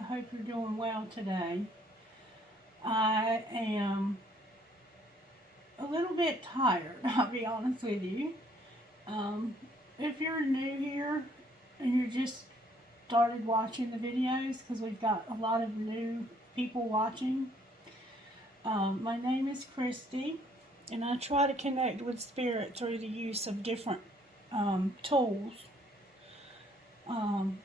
I hope you're doing well today. I am a little bit tired, I'll be honest with you. Um, if you're new here and you just started watching the videos, because we've got a lot of new people watching, my name is Christie, and I try to connect with spirit through the use of different tools. Um,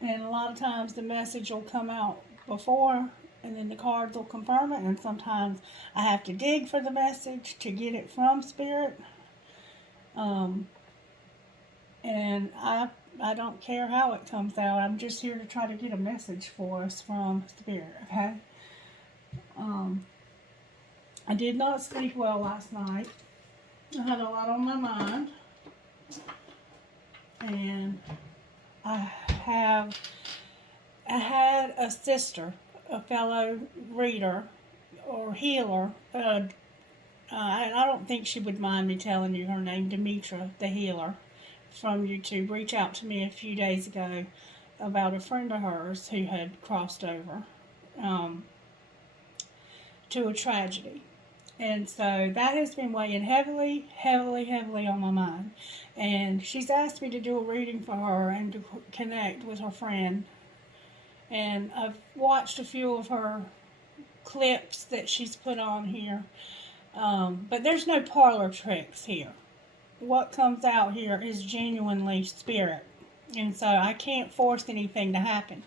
and a lot of times the message will come out before, and then the cards will confirm it, and sometimes I have to dig for the message to get it from spirit. Um, and I don't care how it comes out. I'm just here to try to get a message for us from spirit, okay? I did not sleep well last night. I had a lot on my mind, and I had a sister, a fellow reader or healer. I don't think she would mind me telling you her name, Demetra, the healer from YouTube, reach out to me a few days ago about a friend of hers who had crossed over to a tragedy. And so that has been weighing heavily, heavily, heavily on my mind. And she's asked me to do a reading for her and to connect with her friend. And I've watched a few of her clips that she's put on here. But there's no parlor tricks here. What comes out here is genuinely spirit. And so I can't force anything to happen.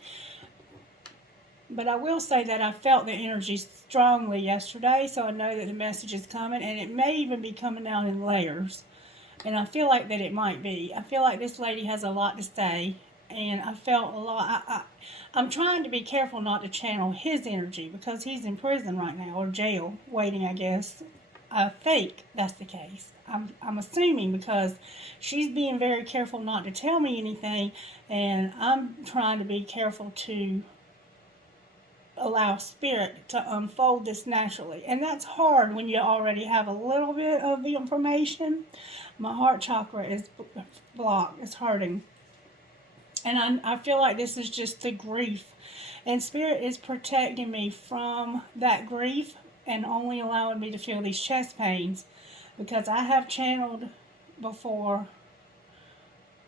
But I will say that I felt the energy strongly yesterday, so I know that the message is coming, and it may even be coming out in layers. And I feel like that it might be. I feel like this lady has a lot to say, and I felt a lot. I'm trying to be careful not to channel his energy because he's in prison right now, or jail, waiting, I guess. I think that's the case. I'm assuming because she's being very careful not to tell me anything, and I'm trying to be careful to allow spirit to unfold this naturally. And that's hard when you already have a little bit of the information. My heart chakra is blocked, it's hurting. And I feel like this is just the grief. And spirit is protecting me from that grief and only allowing me to feel these chest pains, because I have channeled before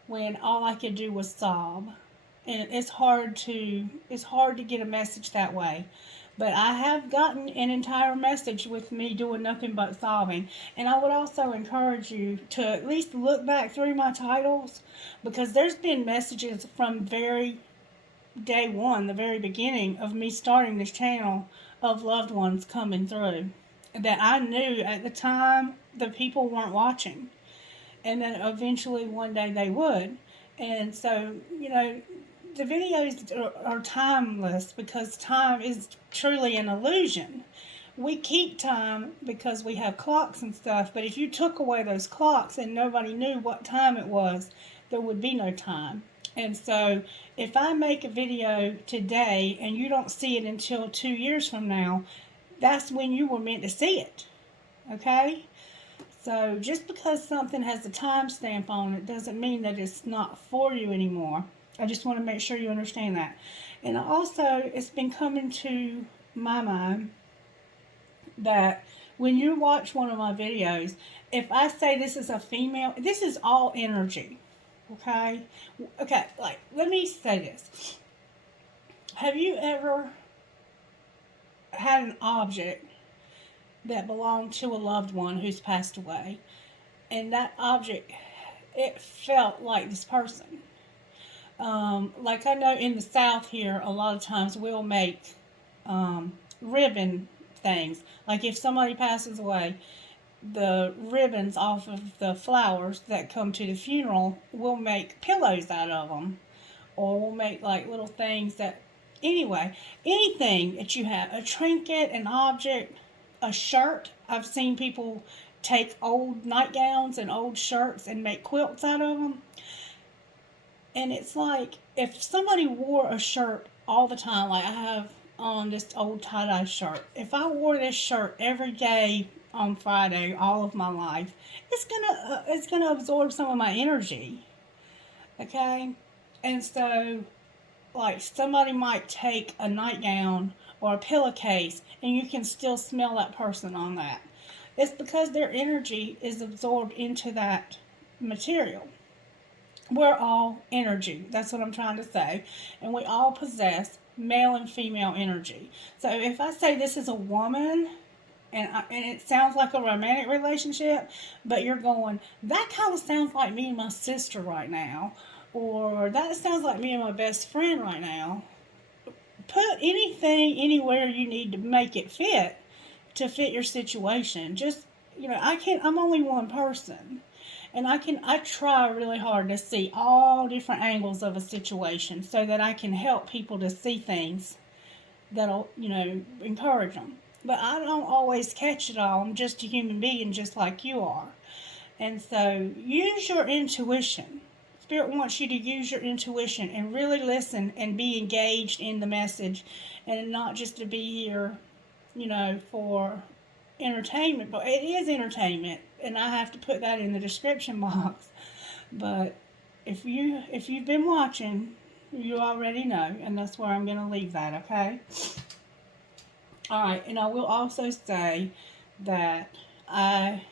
when all I could do was sob. And it's hard to get a message that way. But I have gotten an entire message with me doing nothing but sobbing. And I would also encourage you to at least look back through my titles, because there's been messages from very day one, the very beginning of me starting this channel, of loved ones coming through that I knew at the time the people weren't watching, and then eventually one day they would. And so, the videos are timeless because time is truly an illusion. We keep time because we have clocks and stuff, but if you took away those clocks and nobody knew what time it was, there would be no time. And so if I make a video today and you don't see it until 2 years from now, that's when you were meant to see it. Okay? So just because something has a timestamp on it doesn't mean that it's not for you anymore. I just want to make sure you understand that. And also, it's been coming to my mind that when you watch one of my videos, if I say this is a female, this is all energy. Okay? Okay, let me say this. Have you ever had an object that belonged to a loved one who's passed away, and that object, it felt like this person? Like I know in the South here, a lot of times we'll make ribbon things. Like if somebody passes away, the ribbons off of the flowers that come to the funeral, we'll make pillows out of them. Or we'll make like little things that, anyway, anything that you have, a trinket, an object, a shirt. I've seen people take old nightgowns and old shirts and make quilts out of them. And it's like, if somebody wore a shirt all the time, like I have on this old tie-dye shirt, if I wore this shirt every day on Friday all of my life, it's gonna absorb some of my energy. Okay? And so like somebody might take a nightgown or a pillowcase and you can still smell that person on that. It's because their energy is absorbed into that material. We're all energy. That's what I'm trying to say. And we all possess male and female energy. So if I say this is a woman, and it sounds like a romantic relationship, but you're going, that kind of sounds like me and my sister right now, or that sounds like me and my best friend right now. Put anything anywhere you need to make it fit to fit your situation. Just, I'm only one person. And I try really hard to see all different angles of a situation so that I can help people to see things that'll, encourage them. But I don't always catch it all. I'm just a human being just like you are. And so use your intuition. Spirit wants you to use your intuition and really listen and be engaged in the message and not just to be here, for entertainment. But it is entertainment, and I have to put that in the description box. But if you've been watching, you already know, and that's where I'm going to leave that, okay? All right, and I will also say that I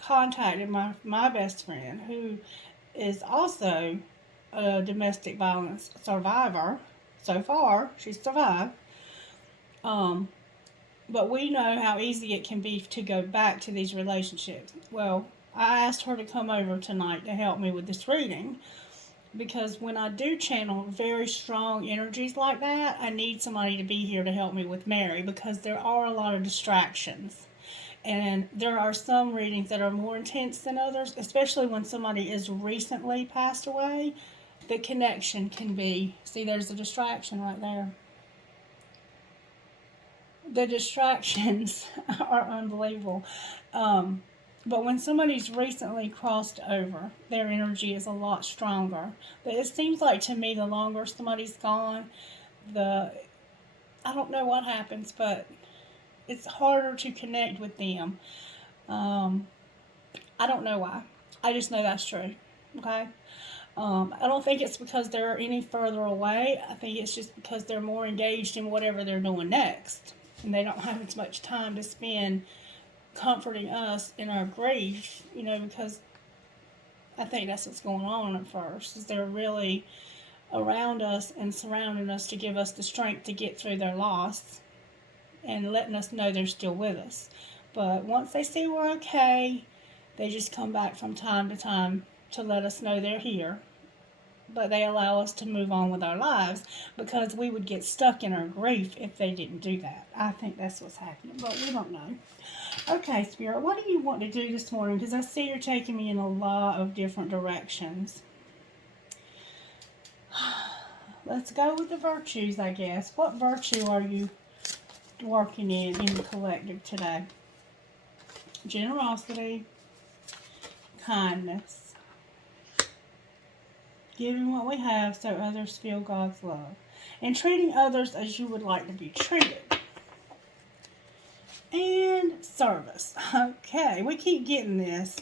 contacted my best friend, who is also a domestic violence survivor. So far, she's survived. But we know how easy it can be to go back to these relationships. Well, I asked her to come over tonight to help me with this reading, because when I do channel very strong energies like that, I need somebody to be here to help me with Mary, because there are a lot of distractions. And there are some readings that are more intense than others, especially when somebody is recently passed away. The connection can be, see, there's a distraction right there. The distractions are unbelievable. But when somebody's recently crossed over, their energy is a lot stronger. But it seems like to me, the longer somebody's gone, I don't know what happens, but it's harder to connect with them. I don't know why. I just know that's true. Okay? I don't think it's because they're any further away. I think it's just because they're more engaged in whatever they're doing next. And they don't have as much time to spend comforting us in our grief, because I think that's what's going on at first, is they're really around us and surrounding us to give us the strength to get through their loss and letting us know they're still with us. But once they see we're okay, they just come back from time to time to let us know they're here. But they allow us to move on with our lives, because we would get stuck in our grief if they didn't do that. I think that's what's happening, but we don't know. Okay, Spirit, what do you want to do this morning? Because I see you're taking me in a lot of different directions. Let's go with the virtues, I guess. What virtue are you working in the collective today? Generosity, kindness, giving what we have so others feel God's love, and treating others as you would like to be treated. And service. Okay, we keep getting this.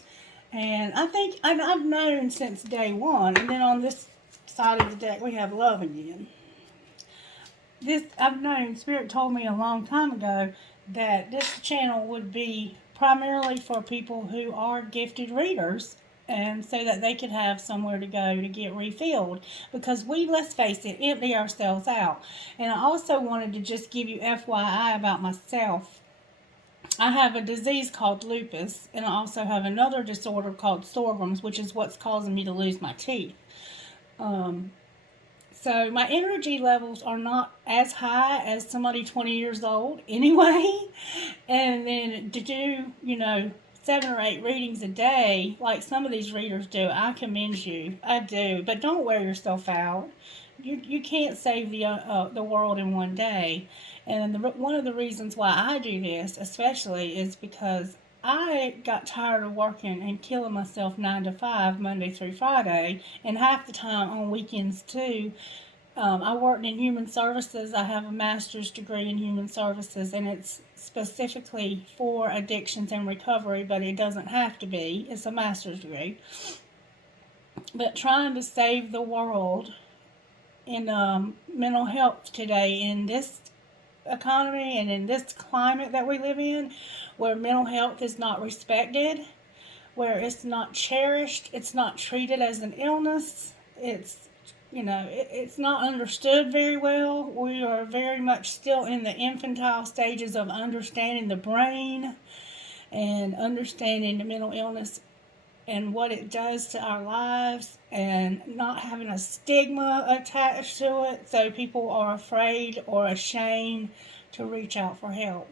And I think I've known since day one. And then on this side of the deck, we have love again. I've known, Spirit told me a long time ago that this channel would be primarily for people who are gifted readers, and so that they could have somewhere to go to get refilled, because we, let's face it, empty ourselves out. And I also wanted to just give you FYI about myself. I have a disease called lupus, and I also have another disorder called Sjogren's, which is what's causing me to lose my teeth. So my energy levels are not as high as somebody 20 years old anyway. And then to do, 7 or 8 readings a day, like some of these readers do, I commend you. I do. But don't wear yourself out. You can't save the world in one day. And one of the reasons why I do this, especially, is because I got tired of working and killing myself 9 to 5, Monday through Friday, and half the time on weekends too. I worked in human services. I have a master's degree in human services, and it's specifically for addictions and recovery, but it doesn't have to be. It's a master's degree. But trying to save the world in mental health today in this economy and in this climate that we live in, where mental health is not respected, where it's not cherished, it's not treated as an illness, it's not understood very well. We are very much still in the infantile stages of understanding the brain and understanding the mental illness and what it does to our lives, and not having a stigma attached to it, so people are afraid or ashamed to reach out for help.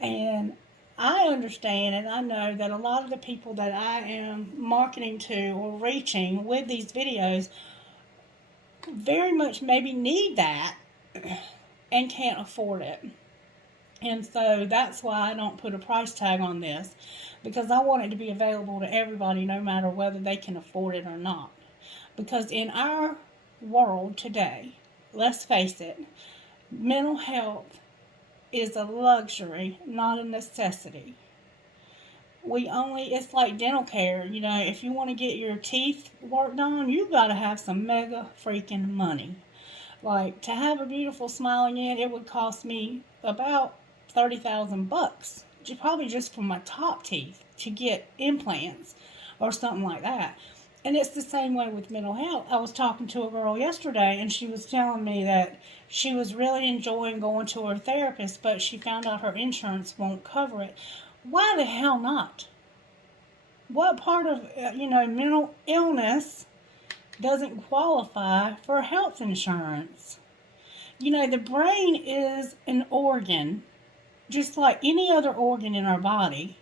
And I understand and I know that a lot of the people that I am marketing to or reaching with these videos very much maybe need that and can't afford it. And so that's why I don't put a price tag on this, because I want it to be available to everybody no matter whether they can afford it or not. Because in our world today, let's face it, mental health is a luxury, not a necessity. It's like dental care. If you want to get your teeth worked on, you got to have some mega freaking money. Like, to have a beautiful smile again, it would cost me about $30,000, probably just for my top teeth, to get implants or something like that. And it's the same way with mental health. I was talking to a girl yesterday, and she was telling me that she was really enjoying going to her therapist, but she found out her insurance won't cover it. Why the hell not? What part of, mental illness doesn't qualify for health insurance? The brain is an organ, just like any other organ in our body,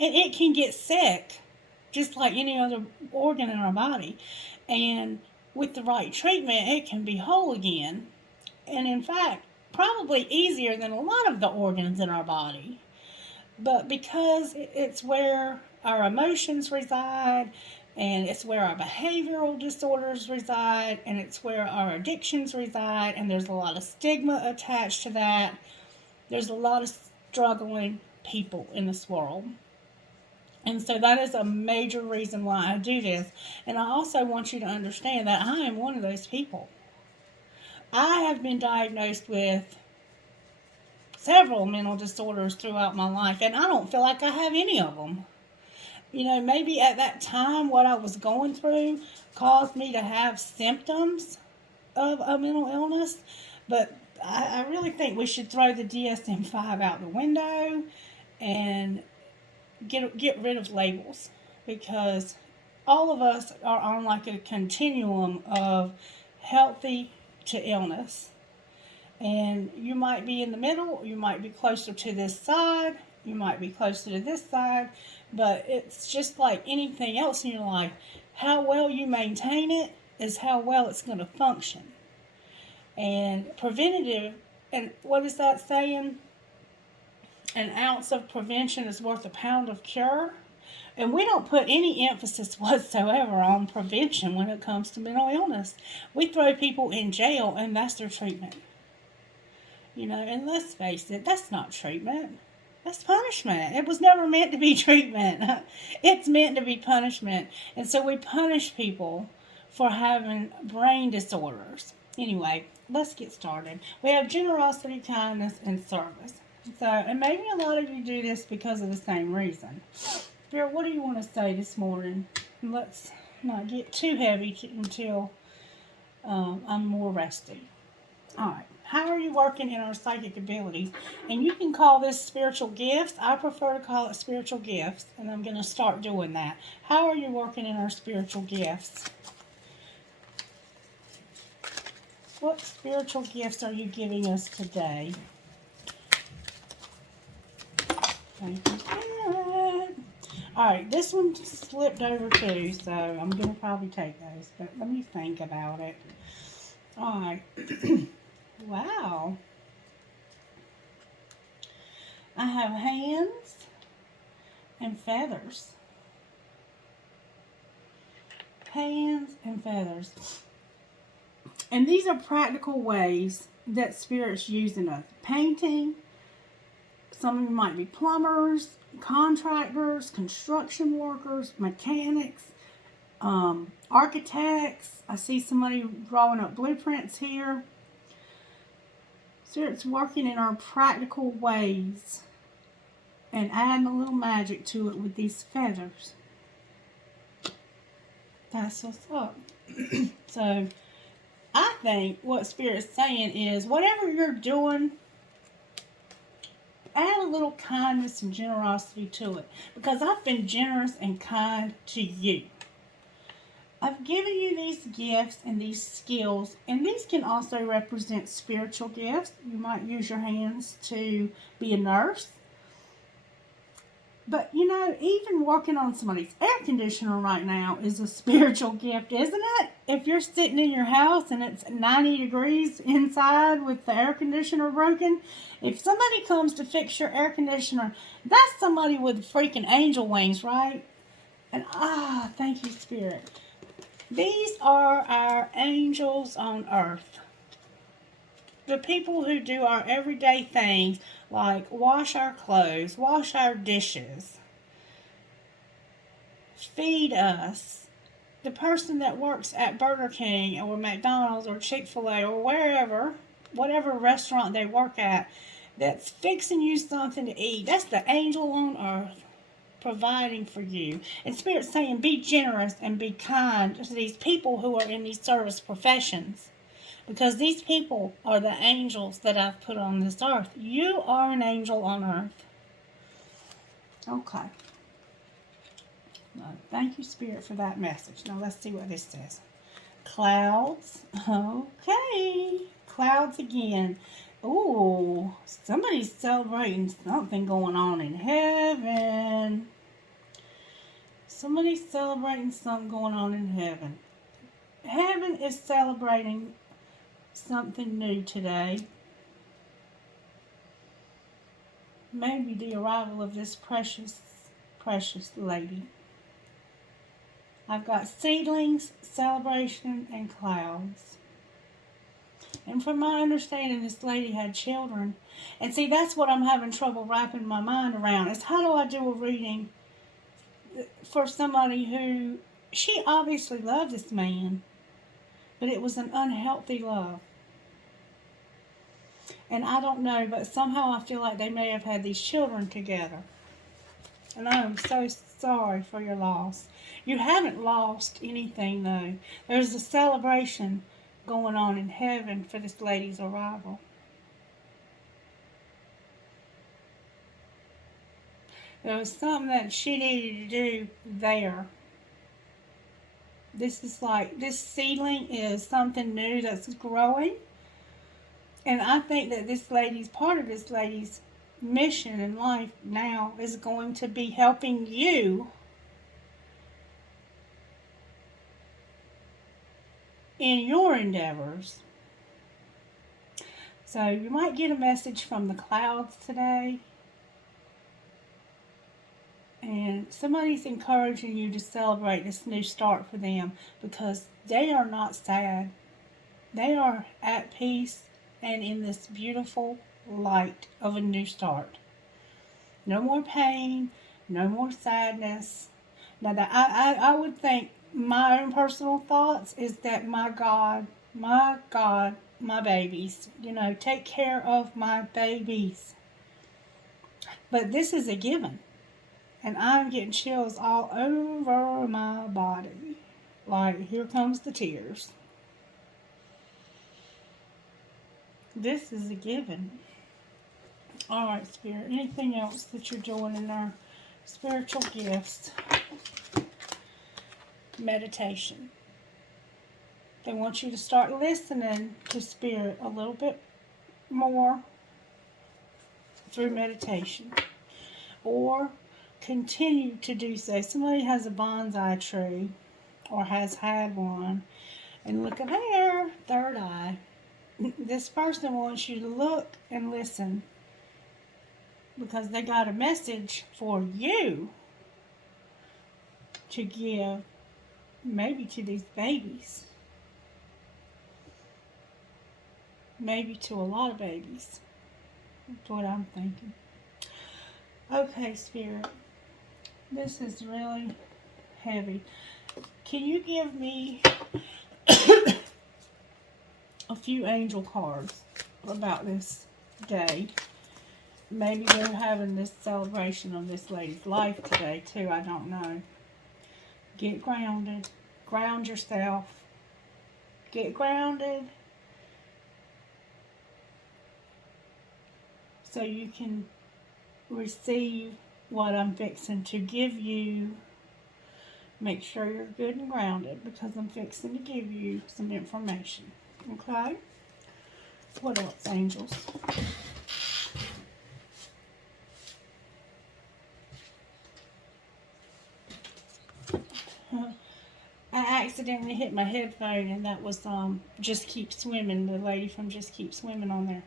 and it can get sick just like any other organ in our body. And with the right treatment, it can be whole again. And in fact, probably easier than a lot of the organs in our body. But because it's where our emotions reside, and it's where our behavioral disorders reside, and it's where our addictions reside, and there's a lot of stigma attached to that. There's a lot of struggling people in this world. And so that is a major reason why I do this. And I also want you to understand that I am one of those people. I have been diagnosed with several mental disorders throughout my life, and I don't feel like I have any of them. Maybe at that time what I was going through caused me to have symptoms of a mental illness, but I really think we should throw the DSM-5 out the window and get rid of labels, because all of us are on like a continuum of healthy to illness. And you might be in the middle, you might be closer to this side, you might be closer to this side, but it's just like anything else in your life. How well you maintain it is how well it's going to function. And preventative, and what is that saying? An ounce of prevention is worth a pound of cure. And we don't put any emphasis whatsoever on prevention when it comes to mental illness. We throw people in jail and that's their treatment. And let's face it, that's not treatment. That's punishment. It was never meant to be treatment. It's meant to be punishment. And so we punish people for having brain disorders. Anyway, let's get started. We have generosity, kindness, and service. So, and maybe a lot of you do this because of the same reason. Spirit, what do you want to say this morning? Let's not get too heavy until I'm more rested. All right. How are you working in our psychic abilities? And you can call this spiritual gifts. I prefer to call it spiritual gifts, and I'm going to start doing that. How are you working in our spiritual gifts? What spiritual gifts are you giving us today? Thank you, Spirit. All right, this one slipped over too, so I'm going to probably take those, but let me think about it. All right. Wow. I have hands and feathers. Hands and feathers. And these are practical ways that Spirit's using us. Painting. Some of you might be plumbers, contractors, construction workers, mechanics, architects. I see somebody drawing up blueprints here. Spirit's working in our practical ways and adding a little magic to it with these feathers. That's what's up. So, I think what Spirit's saying is, whatever you're doing, add a little kindness and generosity to it. Because I've been generous and kind to you. I've given you these gifts and these skills, and these can also represent spiritual gifts. You might use your hands to be a nurse. But, you know, even working on somebody's air conditioner right now is a spiritual gift, isn't it? If you're sitting in your house and it's 90 degrees inside with the air conditioner broken, if somebody comes to fix your air conditioner, that's somebody with freaking angel wings, right? And, thank you, Spirit. These are our angels on earth. The people who do our everyday things, like wash our clothes, wash our dishes, feed us. The person that works at Burger King or McDonald's or Chick-fil-A or wherever, whatever restaurant they work at, that's fixing you something to eat, that's the angel on earth providing for you. And Spirit's saying, be generous and be kind to these people who are in these service professions. Because these people are the angels that I've put on this earth. You are an angel on earth. Okay. Well, thank you, Spirit, for that message. Now let's see what this says. Clouds. Okay. Clouds again. Ooh, somebody's celebrating something going on in heaven. Somebody's celebrating something going on in heaven. Heaven is celebrating something new today. Maybe the arrival of this precious, precious lady. I've got seedlings, celebration, and clouds. And from my understanding, this lady had children. And see, that's what I'm having trouble wrapping my mind around, is how do I do a reading for somebody who, she obviously loved this man, but it was an unhealthy love. And I don't know, but somehow I feel like they may have had these children together. And I am so sorry for your loss. You haven't lost anything, though. There's a celebration going on in heaven for this lady's arrival. There was something that she needed to do there. This is like, this seedling is something new that's growing. And I think that this lady's, part of this lady's mission in life now is going to be helping you in your endeavors. So you might get a message from the clouds today. And somebody's encouraging you to celebrate this new start for them, because they are not sad. They are at peace and in this beautiful light of a new start. No more pain, no more sadness. Now, that I would think my own personal thoughts is that my God, my babies, take care of my babies. But this is a given. And I'm getting chills all over my body. Like, here comes the tears. This is a given. Alright, Spirit. Anything else that you're doing in our spiritual gifts? Meditation. They want you to start listening to Spirit a little bit more through meditation. Or continue to do so. Somebody has a bonsai tree or has had one, and look at there, third eye. This person wants you to look and listen, because they got a message for you to give, maybe to these babies, maybe to a lot of babies. That's what I'm thinking. Okay, Spirit. This is really heavy. Can you give me a few angel cards about this day? Maybe they're having this celebration of this lady's life today, too. I don't know. Get grounded. Ground yourself. Get grounded so you can receive what I'm fixing to give you. Make sure you're good and grounded because I'm fixing to give you some information. Okay? What else, angels? I accidentally hit my headphone, and that was Just Keep Swimming, the lady from Just Keep Swimming on there.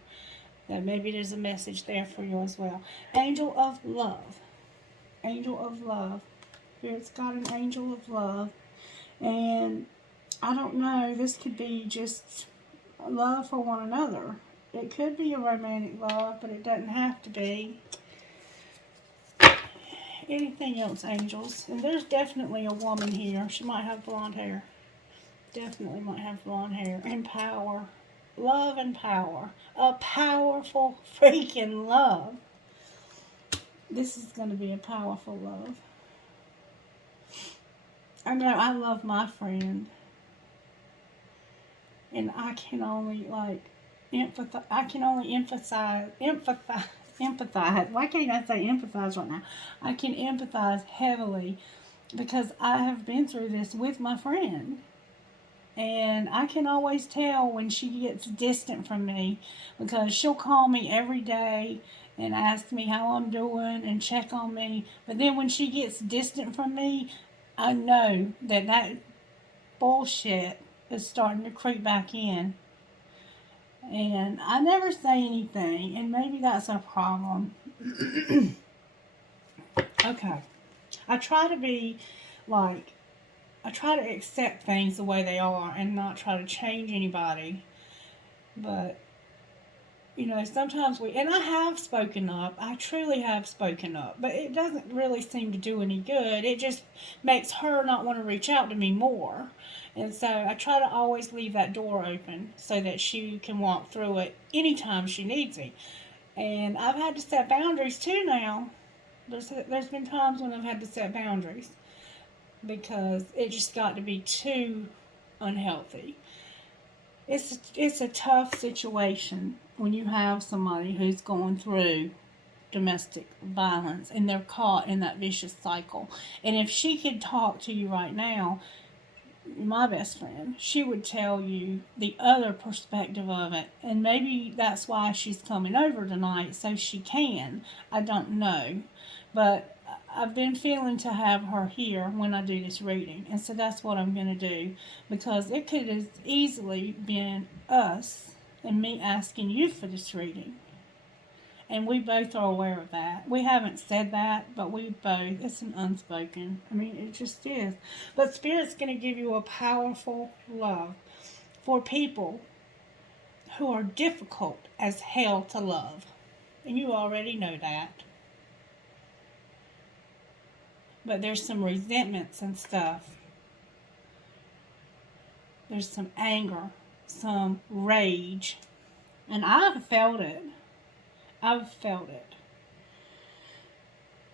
That maybe there's a message there for you as well. Angel of love. Angel of love. Spirit's got an angel of love. And I don't know, this could be just love for one another. It could be a romantic love, but it doesn't have to be. Anything else, angels? And there's definitely a woman here. She might have blonde hair. Definitely might have blonde hair. And power. Love and power. A powerful freaking love. This is going to be a powerful love. I know I love my friend. And I can only empathize. I can only empathize. Why can't I say empathize right now? I can empathize heavily because I have been through this with my friend. And I can always tell when she gets distant from me because she'll call me every day and ask me how I'm doing and check on me. But then when she gets distant from me, I know that bullshit is starting to creep back in. And I never say anything, and maybe that's a problem. Okay. I try to accept things the way they are and not try to change anybody. But, sometimes and I have spoken up. I truly have spoken up. But it doesn't really seem to do any good. It just makes her not want to reach out to me more. And so I try to always leave that door open so that she can walk through it anytime she needs me. And I've had to set boundaries too now. There's been times when I've had to set boundaries because it just got to be too unhealthy. It's a tough situation when you have somebody who's going through domestic violence and they're caught in that vicious cycle. And if she could talk to you right now, my best friend, she would tell you the other perspective of it. And maybe that's why she's coming over tonight, so she can. I don't know. But I've been feeling to have her here when I do this reading. And so that's what I'm going to do. Because it could have easily been us and me asking you for this reading. And we both are aware of that. We haven't said that, but we both, it's an unspoken. I mean, it just is. But Spirit's going to give you a powerful love for people who are difficult as hell to love. And you already know that. But there's some resentments and stuff. There's some anger, some rage. And I've felt it. I've felt it.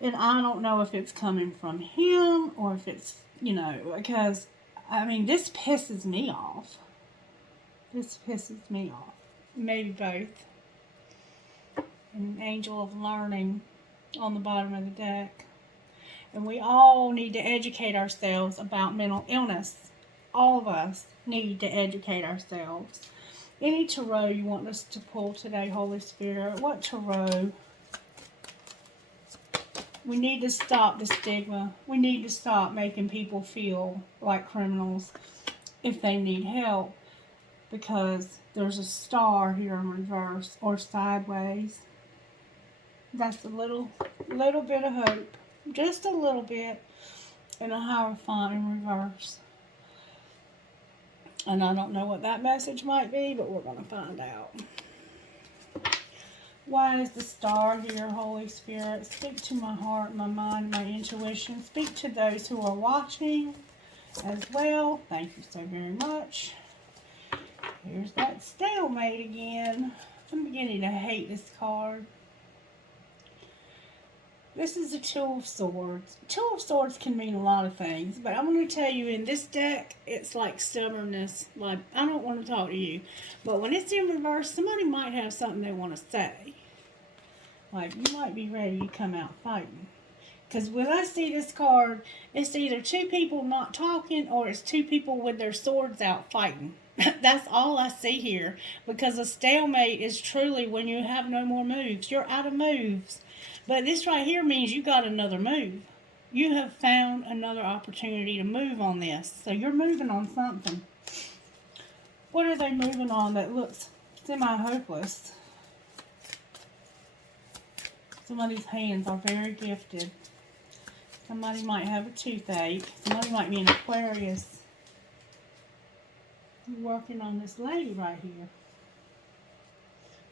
And I don't know if it's coming from him or if it's, because, this pisses me off. This pisses me off. Maybe both. An angel of learning on the bottom of the deck. And we all need to educate ourselves about mental illness. All of us need to educate ourselves. Any tarot you want us to pull today, Holy Spirit? What tarot? We need to stop the stigma. We need to stop making people feel like criminals if they need help. Because there's a star here in reverse or sideways. That's a little bit of hope. Just a little bit. And a Hierophant in reverse. And I don't know what that message might be, but we're going to find out. Why is the star here, Holy Spirit? Speak to my heart, my mind, my intuition. Speak to those who are watching as well. Thank you so very much. Here's that stalemate again. I'm beginning to hate this card. This is a Two of Swords. Two of Swords can mean a lot of things, but I'm going to tell you in this deck, it's like stubbornness. Like, I don't want to talk to you. But when it's in reverse, somebody might have something they want to say. Like, you might be ready to come out fighting. Because when I see this card, it's either two people not talking or it's two people with their swords out fighting. That's all I see here. Because a stalemate is truly when you have no more moves. You're out of moves. But this right here means you got another move. You have found another opportunity to move on this. So you're moving on something. What are they moving on that looks semi-hopeless? Somebody's hands are very gifted. Somebody might have a toothache. Somebody might be an Aquarius. You're working on this lady right here.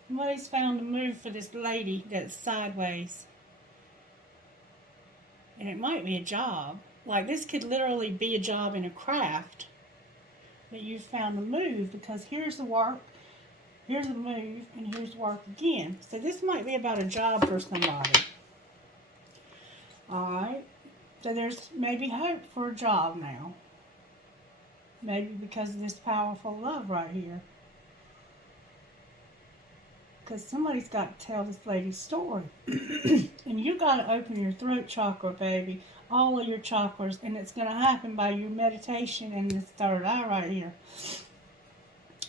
Somebody's found a move for this lady that's sideways. And it might be a job. Like, this could literally be a job in a craft. But you've found a move because here's the work, here's the move, and here's work again. So this might be about a job for somebody. Alright. So there's maybe hope for a job now. Maybe because of this powerful love right here. Because somebody's got to tell this lady's story. And you got to open your throat chakra, baby. All of your chakras. And it's going to happen by your meditation and this third eye right here.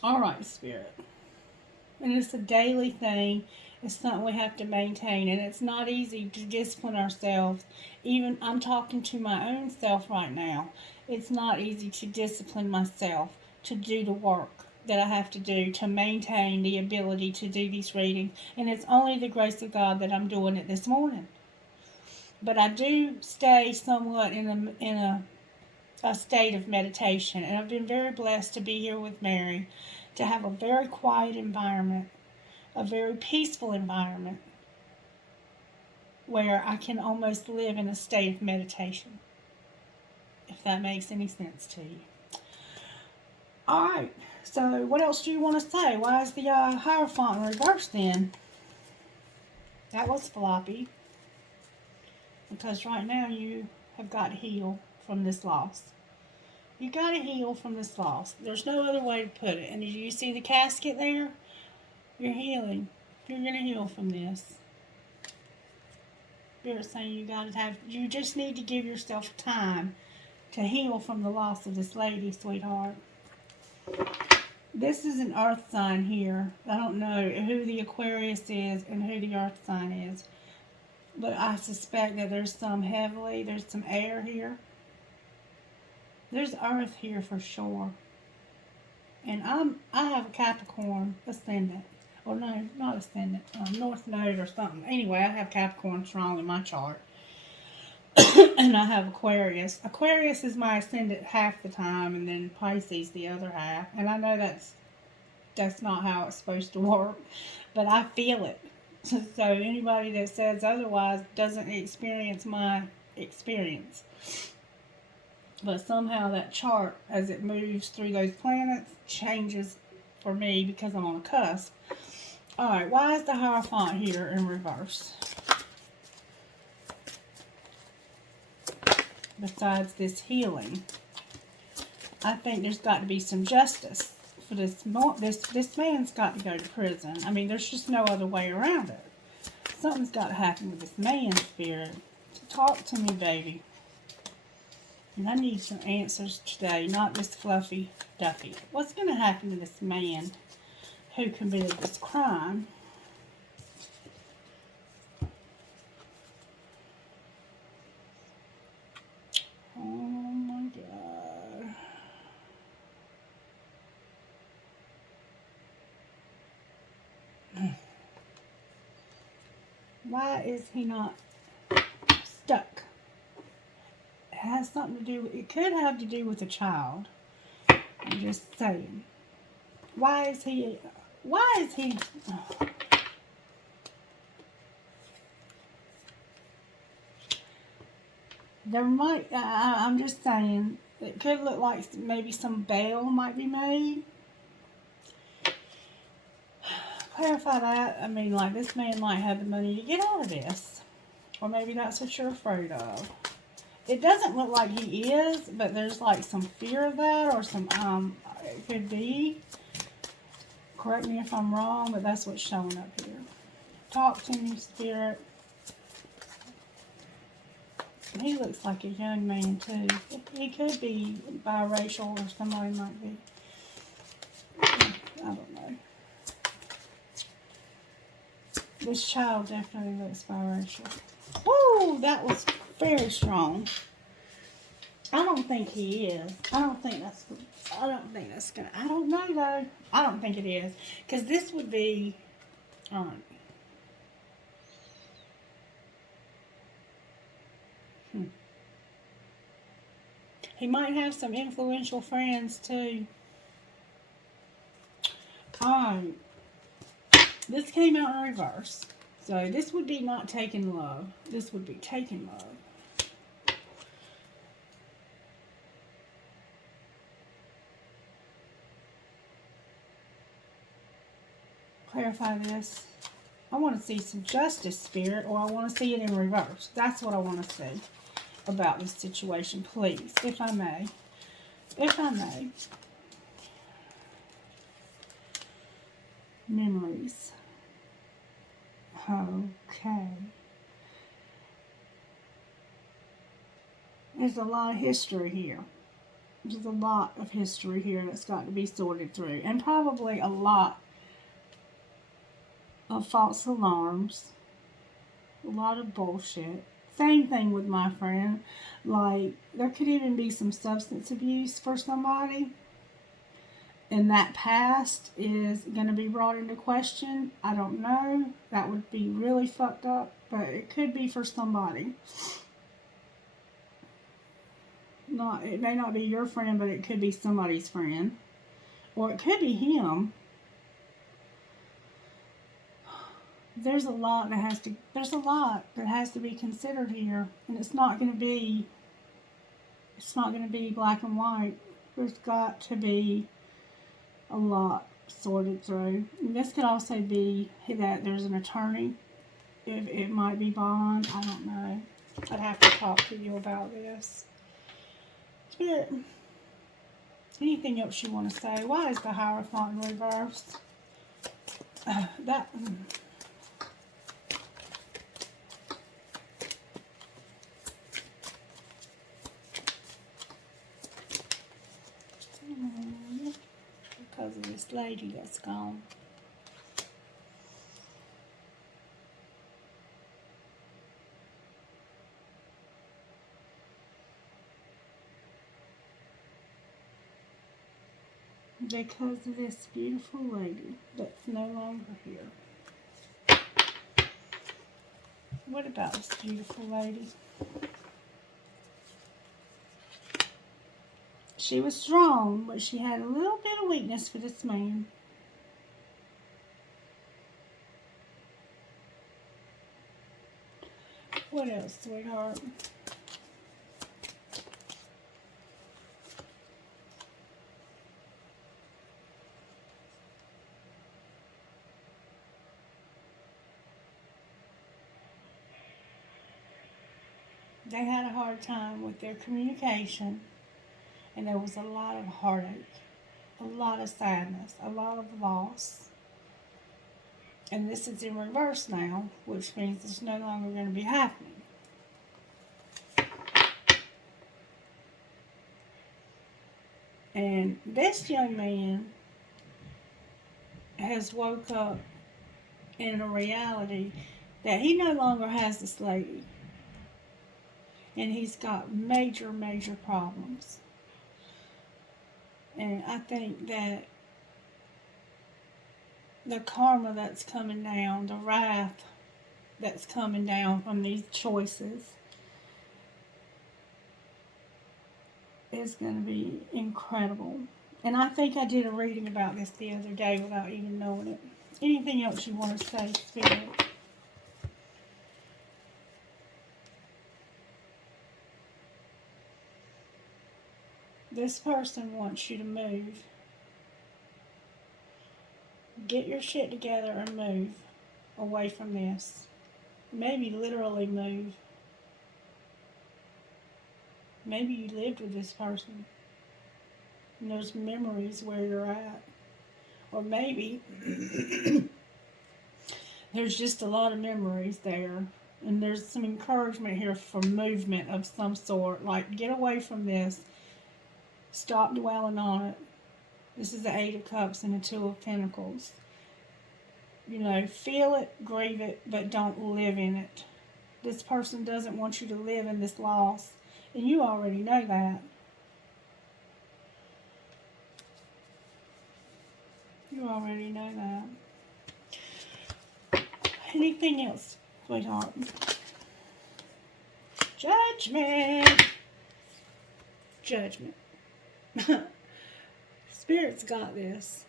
Alright, Spirit. And it's a daily thing. It's something we have to maintain. And it's not easy to discipline ourselves. Even I'm talking to my own self right now. It's not easy to discipline myself to do the work that I have to do to maintain the ability to do these readings. And it's only the grace of God that I'm doing it this morning. But I do stay somewhat in a state of meditation. And I've been very blessed to be here with Mary, to have a very quiet environment, a very peaceful environment, where I can almost live in a state of meditation. If that makes any sense to you. Alright. So, what else do you want to say? Why is the Hierophant in reverse then? That was floppy. Because right now you have got to heal from this loss. You got to heal from this loss. There's no other way to put it. And you see the casket there? You're healing. You're going to heal from this. Spirit's saying you just need to give yourself time to heal from the loss of this lady, sweetheart. This is an earth sign here. I don't know who the Aquarius is and who the earth sign is. But I suspect that there's some air here. There's earth here for sure. And I have a Capricorn ascendant. Or no, not ascendant. North Node or something. Anyway, I have Capricorn strong in my chart. And I have Aquarius. Aquarius is my ascendant half the time, and then Pisces the other half. And I know that's not how it's supposed to work, but I feel it. So anybody that says otherwise doesn't experience my experience. But somehow that chart, as it moves through those planets, changes for me because I'm on a cusp. Alright, why is the Hierophant here in reverse? Besides this healing, I think there's got to be some justice for this man's got to go to prison. I mean, there's just no other way around it. Something's got to happen with this man, Spirit. Talk to me, baby. And I need some answers today, not this fluffy duffy. What's going to happen to this man who committed this crime? Oh my God. Why is he not stuck? It has something to do with, it could have to do with a child. I'm just saying. Why is he, oh. There might, I'm just saying, it could look like maybe some bail might be made. Clarify that. I mean, like, this man might have the money to get out of this. Or maybe that's what you're afraid of. It doesn't look like he is, but there's like some fear of that, or some, it could be. Correct me if I'm wrong, but that's what's showing up here. Talk to me, Spirit. He looks like a young man, too. He could be biracial, or somebody might be. I don't know. This child definitely looks biracial. Woo! That was very strong. I don't think he is. I don't think that's gonna, I don't know, though. I don't think it is. Because this would be, He might have some influential friends, too. Alright. This came out in reverse. So this would be not taking love. This would be taking love. Clarify this. I want to see some justice, Spirit, or I want to see it in reverse. That's what I want to see about this situation, please, if I may. If I may. Memories. Okay. There's a lot of history here. There's a lot of history here that's got to be sorted through. And probably a lot of false alarms. A lot of bullshit. Same thing with my friend. Like, there could even be some substance abuse for somebody. And that past is going to be brought into question. I don't know. That would be really fucked up. But it could be for somebody. It may not be your friend, but it could be somebody's friend. Or it could be him. There's a lot that has to be considered here, and it's not going to be black and white. There's got to be a lot sorted through. And this could also be that there's an attorney. It might be bond. I don't know. I'd have to talk to you about this. Spirit, anything else you want to say? Why is the Hierophant in reverse? Because of this lady that's gone. Because of this beautiful lady that's no longer here. What about this beautiful lady? She was strong, but she had a little bit of weakness for this man. What else, sweetheart? They had a hard time with their communication, and there was a lot of heartache, a lot of sadness, a lot of loss. And this is in reverse now, which means it's no longer going to be happening. And this young man has woke up in a reality that he no longer has this lady. And he's got major, major problems. And I think that the karma that's coming down, the wrath that's coming down from these choices is going to be incredible. And I think I did a reading about this the other day without even knowing it. Anything else you want to say, Spirit? This person wants you to move. Get your shit together and move away from this. Maybe literally move. Maybe you lived with this person and there's memories where you're at. Or maybe there's just a lot of memories there. And there's some encouragement here for movement of some sort. Like, get away from this. Stop dwelling on it. This is the Eight of Cups and the Two of Pentacles. You know, feel it, grieve it, but don't live in it. This person doesn't want you to live in this loss. And you already know that. You already know that. Anything else, sweetheart? Judgment. Judgment. Spirit's got this.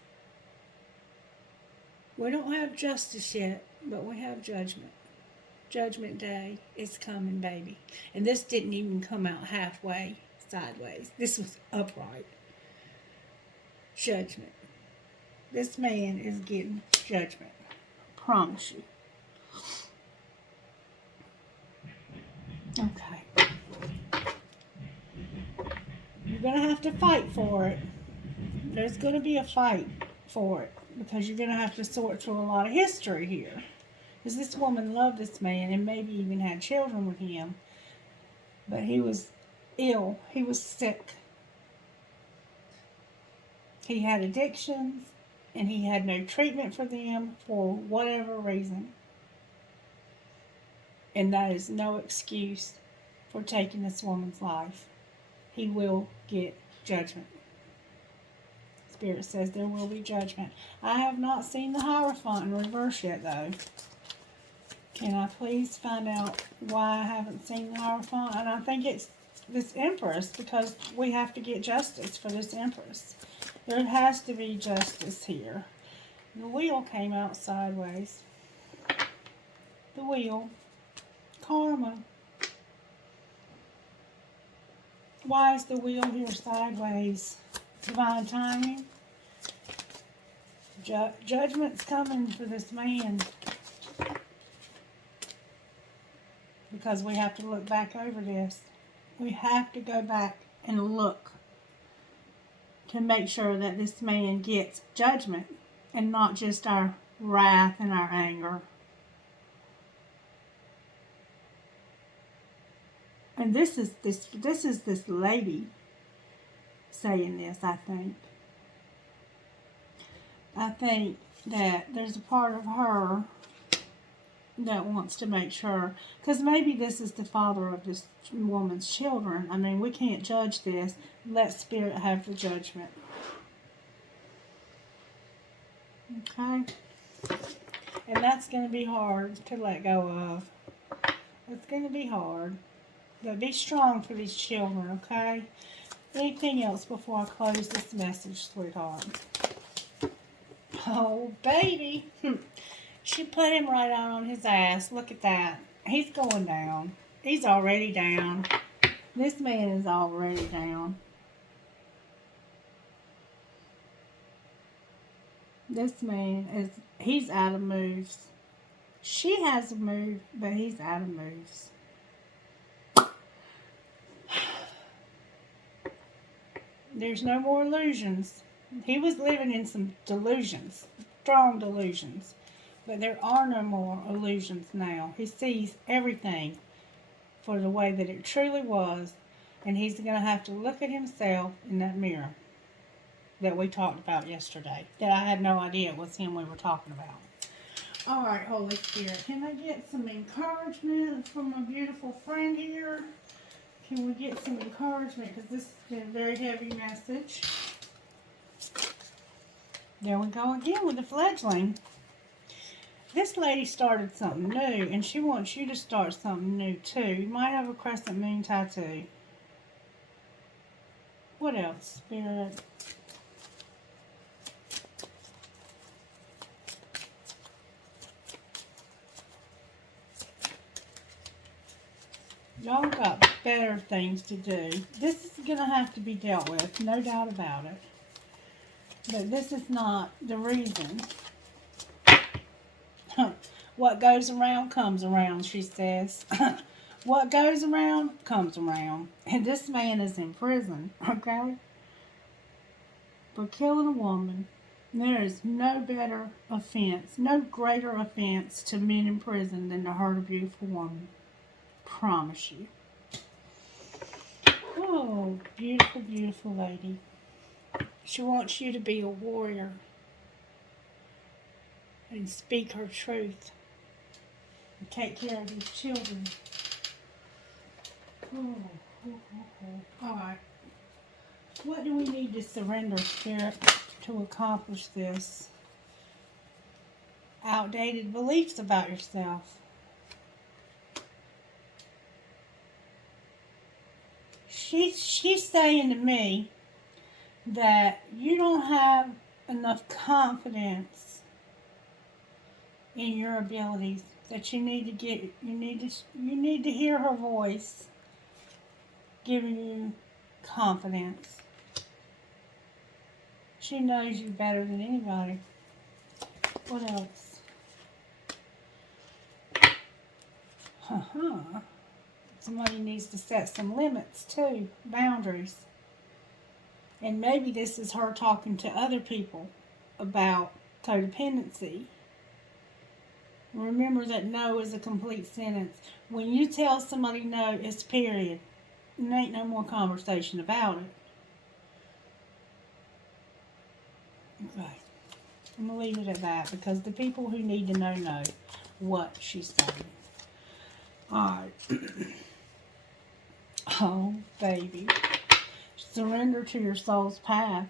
We don't have justice yet, but we have judgment. Judgment Day is coming, baby. And this didn't even come out halfway sideways. This was upright. Judgment. This man is getting judgment. Promise you. Okay. You're going to have to fight for it. There's going to be a fight for it. Because you're going to have to sort through a lot of history here. Because this woman loved this man and maybe even had children with him. But he was ill. He was sick. He had addictions. And he had no treatment for them for whatever reason. And that is no excuse for taking this woman's life. He will get judgment. Spirit says there will be judgment. I have not seen the Hierophant in reverse yet, though. Can I please find out why I haven't seen the Hierophant? And I think it's this Empress, because we have to get justice for this Empress. There has to be justice here. The Wheel came out sideways. The Wheel. Karma. Why is the Wheel here sideways? Divine timing. Judgment's coming for this man. Because we have to look back over this. We have to go back and look to make sure that this man gets judgment and not just our wrath and our anger. And this is this lady saying this, I think. I think that there's a part of her that wants to make sure, because maybe this is the father of this woman's children. I mean, we can't judge this. Let Spirit have the judgment. Okay? And that's going to be hard to let go of. It's going to be hard. But be strong for these children, okay? Anything else before I close this message, sweetheart? Oh, baby. She put him right out on his ass. Look at that. He's going down. He's already down. This man is already down. This man he's out of moves. She has a move, but he's out of moves. There's no more illusions. He was living in some delusions, strong delusions. But there are no more illusions now. He sees everything for the way that it truly was. And he's going to have to look at himself in that mirror that we talked about yesterday. That I had no idea it was him we were talking about. All right, Holy Spirit. Can I get some encouragement from my beautiful friend here? Can we get some encouragement? Because this has been a very heavy message. There we go again with the fledgling. This lady started something new, and she wants you to start something new, too. You might have a crescent moon tattoo. What else, Spirit? Y'all got better things to do. This is going to have to be dealt with, no doubt about it. But this is not the reason. What goes around comes around, she says. What goes around comes around. And this man is in prison, okay? For killing a woman. There is no better offense, no greater offense to men in prison than to hurt a beautiful woman. Promise you. Oh, beautiful, beautiful lady. She wants you to be a warrior and speak her truth and take care of these children. All right. What do we need to surrender, Spirit, to accomplish this? Outdated beliefs about yourself. She's saying to me that you don't have enough confidence in your abilities, that you need to hear her voice giving you confidence. She knows you better than anybody. What else? Somebody needs to set some limits too, boundaries. And maybe this is her talking to other people about codependency. Remember that no is a complete sentence. When you tell somebody no, it's period. There ain't no more conversation about it. Okay. I'm going to leave it at that because the people who need to know what she's saying. Alright. Oh, baby. Surrender to your soul's path.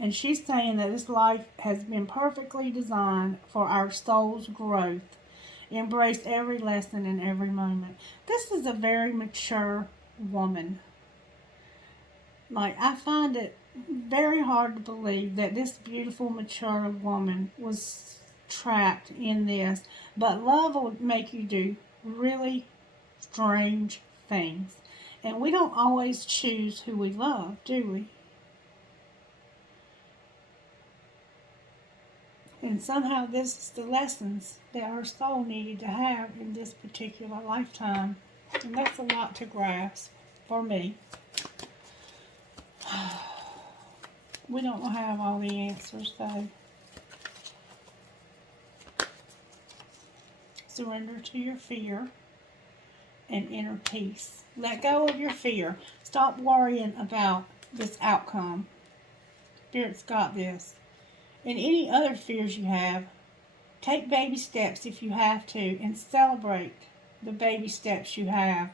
And she's saying that this life has been perfectly designed for our soul's growth. Embrace every lesson and every moment. This is a very mature woman. Like, I find it very hard to believe that this beautiful, mature woman was trapped in this. But love will make you do really strange things. And we don't always choose who we love, do we? And somehow this is the lessons that our soul needed to have in this particular lifetime. And that's a lot to grasp for me. We don't have all the answers, though. Surrender to your fear and inner peace. Let go of your fear. Stop worrying about this outcome. Spirit's got this. And any other fears you have, take baby steps if you have to and celebrate the baby steps you have.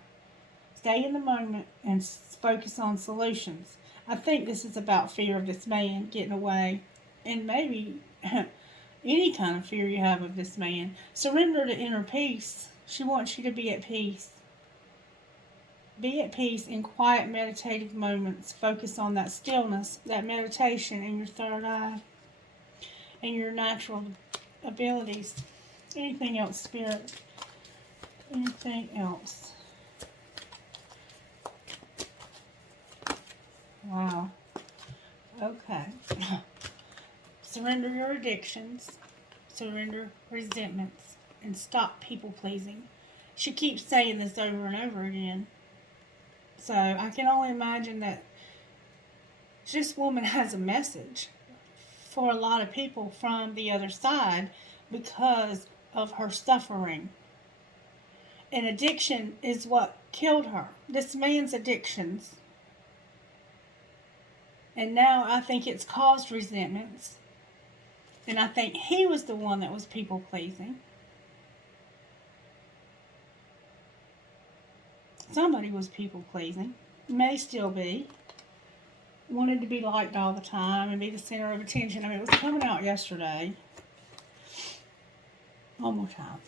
Stay in the moment and focus on solutions. I think this is about fear of this man getting away, and maybe any kind of fear you have of this man. Surrender to inner peace. She wants you to be at peace. Be at peace in quiet meditative moments. Focus on that stillness, that meditation in your third eye, and your natural abilities. Anything else, Spirit? Anything else? Wow. Okay. Surrender your addictions. Surrender resentments. And stop people pleasing. She keeps saying this over and over again. So I can only imagine that this woman has a message for a lot of people from the other side because of her suffering. And addiction is what killed her. This man's addictions. And now I think it's caused resentments. And I think he was the one that was people pleasing. Somebody was people pleasing. May still be. Wanted to be liked all the time and be the center of attention. I mean, it was coming out yesterday. One more time.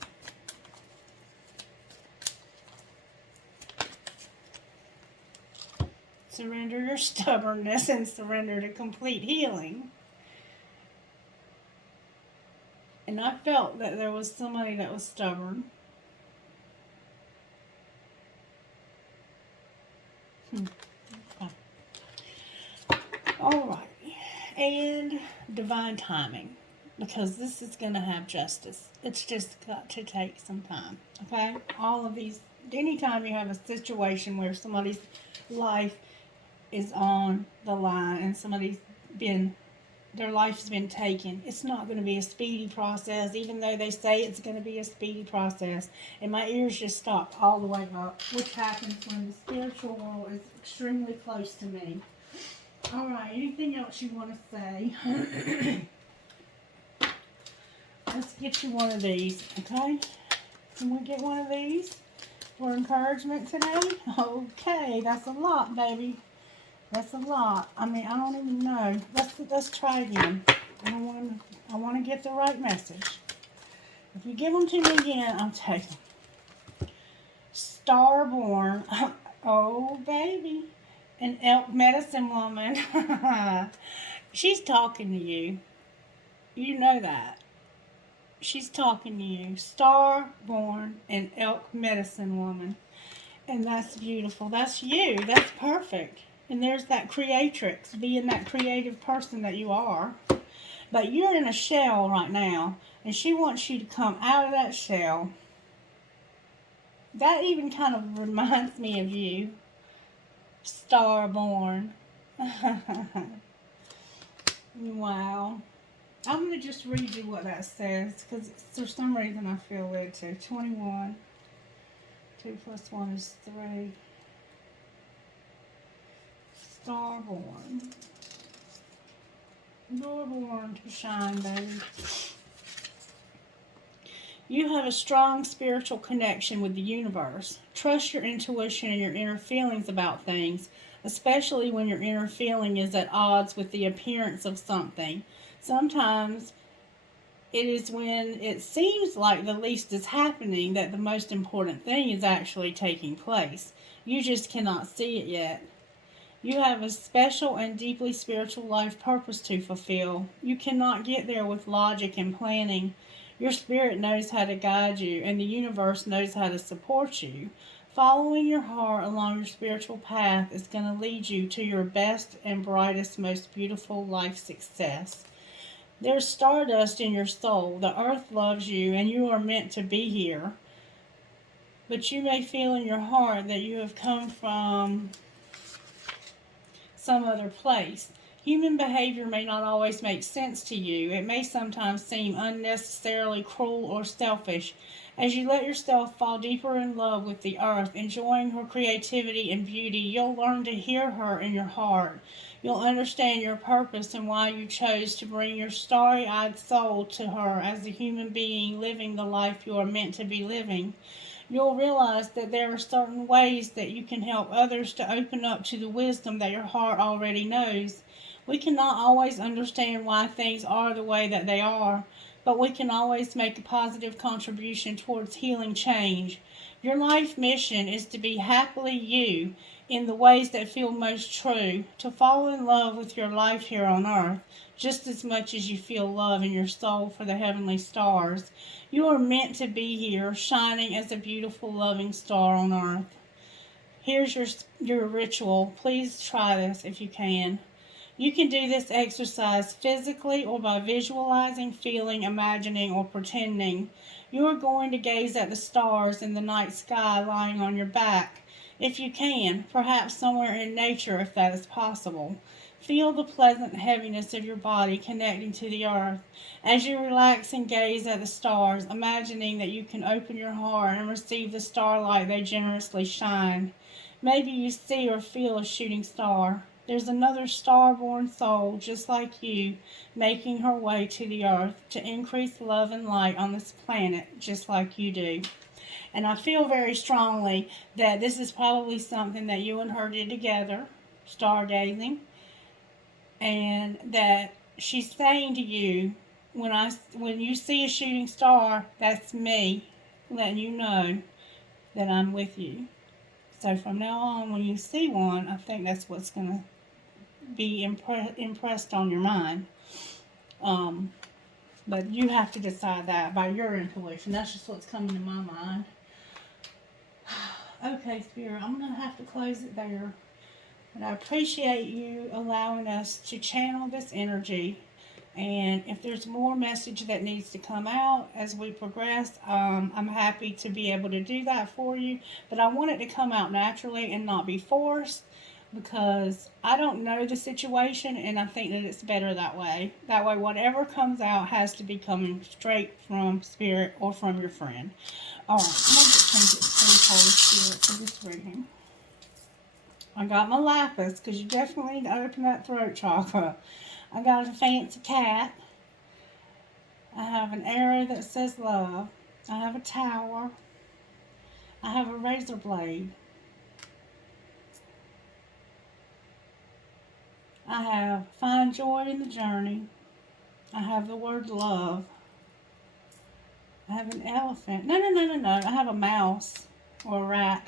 Surrender your stubbornness and surrender to complete healing. And I felt that there was somebody that was stubborn. Okay. All right. And divine timing. Because this is going to have justice. It's just got to take some time. Okay? All of these, anytime you have a situation where somebody's life is on the line and their life's been taken, it's not going to be a speedy process, even though they say it's going to be a speedy process. And my ears just stopped all the way up, which happens when the spiritual world is extremely close to me. All right, anything else you want to say? Let's get you one of these, okay? Can we get one of these for encouragement today? Okay, that's a lot, baby. That's a lot. I mean, I don't even know. Let's try again. I want to get the right message. If you give them to me again, I'll take them. Starborn. Oh, baby. An elk medicine woman. She's talking to you. You know that. She's talking to you. Starborn and elk medicine woman. And that's beautiful. That's you. That's perfect. And there's that creatrix, being that creative person that you are. But you're in a shell right now. And she wants you to come out of that shell. That even kind of reminds me of you. Starborn. Wow. I'm going to just read you what that says, because for some reason I feel led to. 21. 2 plus 1 is 3. Starborn. You're born to shine, baby. You have a strong spiritual connection with the universe. Trust your intuition and your inner feelings about things, especially when your inner feeling is at odds with the appearance of something. Sometimes it is when it seems like the least is happening that the most important thing is actually taking place. You just cannot see it yet. You have a special and deeply spiritual life purpose to fulfill. You cannot get there with logic and planning. Your spirit knows how to guide you, and the universe knows how to support you. Following your heart along your spiritual path is going to lead you to your best and brightest, most beautiful life success. There's stardust in your soul. The earth loves you, and you are meant to be here. But you may feel in your heart that you have come from some other place. Human behavior may not always make sense to you. It may sometimes seem unnecessarily cruel or selfish. As you let yourself fall deeper in love with the earth, enjoying her creativity and beauty, you'll learn to hear her in your heart. You'll understand your purpose and why you chose to bring your starry-eyed soul to her as a human being living the life you are meant to be living. You'll realize that there are certain ways that you can help others to open up to the wisdom that your heart already knows. We cannot always understand why things are the way that they are, but we can always make a positive contribution towards healing change. Your life mission is to be happily you in the ways that feel most true, to fall in love with your life here on earth, just as much as you feel love in your soul for the heavenly stars. You are meant to be here, shining as a beautiful, loving star on earth. Here's your ritual. Please try this if you can. You can do this exercise physically or by visualizing, feeling, imagining, or pretending. You are going to gaze at the stars in the night sky lying on your back. If you can, perhaps somewhere in nature if that is possible. Feel the pleasant heaviness of your body connecting to the earth. As you relax and gaze at the stars, imagining that you can open your heart and receive the starlight they generously shine. Maybe you see or feel a shooting star. There's another star-born soul just like you, making her way to the earth to increase love and light on this planet just like you do. And I feel very strongly that this is probably something that you and her did together, stargazing, and that she's saying to you, when you see a shooting star, that's me letting you know that I'm with you. So from now on, when you see one, I think that's what's going to be impressed on your mind. But you have to decide that by your intuition. That's just what's coming to my mind. Okay, Spirit, I'm going to have to close it there. And I appreciate you allowing us to channel this energy. And if there's more message that needs to come out as we progress, I'm happy to be able to do that for you. But I want it to come out naturally and not be forced, because I don't know the situation, and I think that it's better that way. That way, whatever comes out has to be coming straight from Spirit or from your friend. All right, I'm going to get things Holy Spirit for this reading. I got my lapis, because you definitely need to open that throat chakra. I got a fancy cat. I have an arrow that says love. I have a tower. I have a razor blade. I have find joy in the journey. I have the word love. I have an elephant. No. I have a mouse or a rat.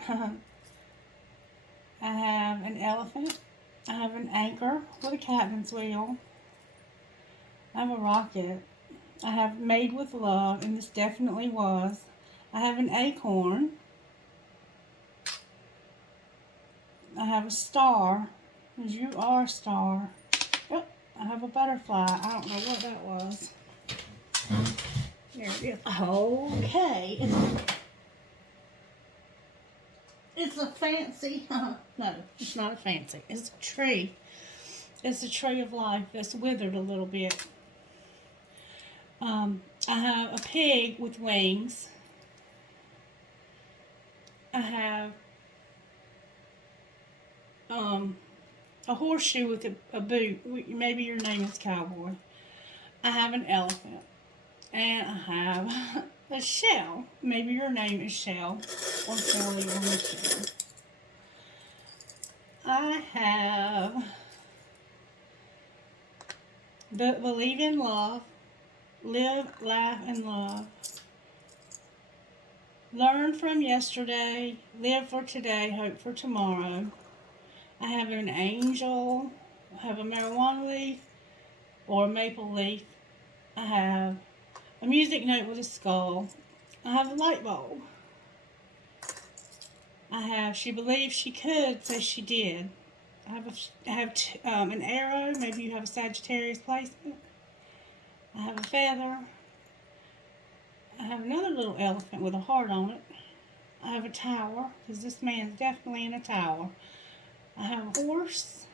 I have an elephant. I have an anchor with a captain's wheel. I have a rocket. I have made with love, and this definitely was. I have an acorn. I have a star, because you are a star. Yep, I have a butterfly. I don't know what that was. There it is. Okay. It's a fancy, no, it's not a fancy. It's a tree. It's a tree of life that's withered a little bit. I have a pig with wings. I have a horseshoe with a boot. Maybe your name is Cowboy. I have an elephant. And I have a shell. Maybe your name is Shell or Sally or Michelle. I have believe in love, live, laugh, and love. Learn from yesterday, live for today, hope for tomorrow. I have an angel. I have a marijuana leaf or a maple leaf. I have a music note with a skull. I have a light bulb. I have she believed she could, so she did. I have an arrow. Maybe you have a Sagittarius placement. I have a feather. I have another little elephant with a heart on it. I have a tower, because this man's definitely in a tower. I have a horse.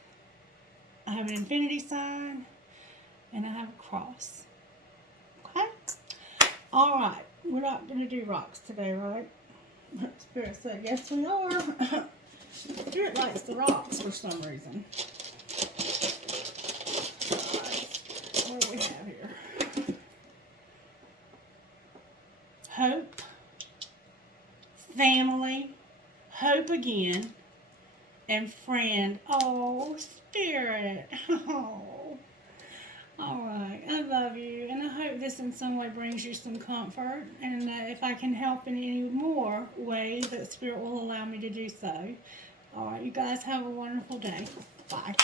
I have an infinity sign. And I have a cross. Okay? Alright. We're not going to do rocks today, right? Spirit said, yes we are. Spirit likes the rocks for some reason. Alright. What do we have here? Hope. Family. Hope again. And friend. Oh, Spirit. Oh. Alright, I love you, and I hope this in some way brings you some comfort, and if I can help in any more way, that Spirit will allow me to do so. Alright, you guys have a wonderful day. Bye.